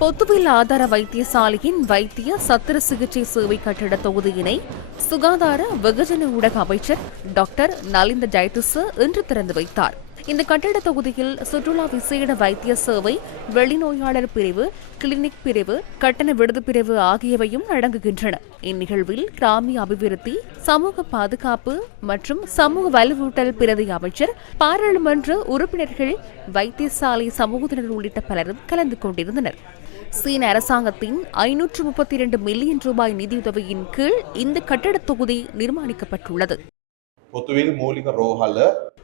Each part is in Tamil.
பொத்துவில் ஆதார வைத்தியசாலையின் வைத்திய சத்திர சிகிச்சை சேவை கட்டிட தொகுதியினை சுகாதார வெகுஜன ஊடக அமைச்சர் டாக்டர் நலிந்த ஜெயதிச இன்று திறந்து வைத்தார். இந்த கட்டிட தொகுதியில் சுற்றுலா விசேட வைத்திய சேவை வெளிநோயாளர் பிரிவு கிளினிக் பிரிவு கட்டண விடுதி பிரிவு ஆகியவையும் அடங்குகின்றன. இந்நிகழ்வில் கிராமிய அபிவிருத்தி சமூக பாதுகாப்பு மற்றும் சமூக வலுவூட்டல் பிரதி அமைச்சர் பாராளுமன்ற உறுப்பினர்கள் வைத்தியசாலை சமூகத்தினர் உள்ளிட்ட பலரும் கலந்து கொண்டிருந்தனர். சீன அரசாங்கத்தின் ஐநூற்று முப்பத்தி இரண்டு மில்லியன் ரூபாய் நிதியுதவியின் கீழ் இந்த கட்டடத் தொகுதி நிர்மாணிக்கப்பட்டுள்ளது.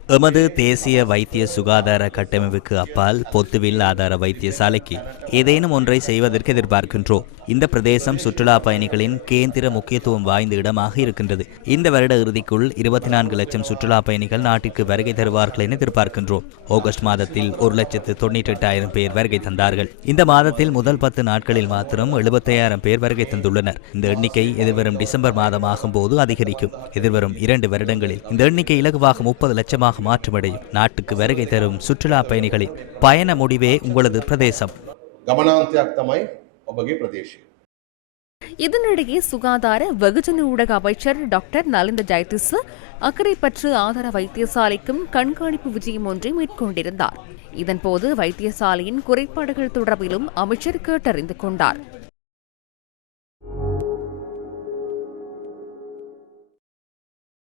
எமது தேசிய வைத்திய சுகாதார கட்டமைப்புக்கு அப்பால் பொத்துவில் ஆதார வைத்தியசாலைக்கு ஏதேனும் ஒன்றை செய்வதற்கு எதிர்பார்க்கின்றோம். இந்த பிரதேசம் சுற்றுலா பயணிகளின் கேந்திர முக்கியத்துவம் வாய்ந்த இடமாக இருக்கின்றது. இந்த வருட இறுதிக்குள் இருபத்தி நான்கு லட்சம் சுற்றுலா பயணிகள் நாட்டிற்கு வருகை தருவார்கள் என எதிர்பார்க்கின்றோம். ஆகஸ்ட் மாதத்தில் ஒரு லட்சத்து தொண்ணூற்றி எட்டாயிரம் பேர் வருகை தந்தார்கள். இந்த மாதத்தில் முதல் பத்து நாட்களில் மாத்திரம் எழுபத்தையாயிரம் பேர் வருகை தந்துள்ளனர். இந்த எண்ணிக்கை எதிர்வரும் டிசம்பர் மாதமாகும் ஆகும்போது அதிகரிக்கும். எதிர்வரும் இரண்டு வருடங்களில் இந்த எண்ணிக்கை இலகுவாக முப்பது லட்சமாக மாற்றமடையும். நாட்டுக்கு வருகை தரும் சுற்றுலா பயணிகளின் பயண முடிவே உங்களது பிரதேசம். ಗಮನಾಂತ್ಯ ಬಗ್ಗೆ ಪ್ರದೇಶ இதனிடையே சுகாதார வெகுஜன ஊடக அமைச்சர் டாக்டர் நலிந்த ஜெயதிஸ் அக்கரைப்பற்று ஆதார வைத்தியசாலைக்கும் கண்காணிப்பு விஜயம் ஒன்றை மேற்கொண்டிருந்தார். இதன்போது வைத்தியசாலையின் குறைபாடுகள் தொடர்பிலும் அமைச்சர் கேட்டறிந்து கொண்டார்.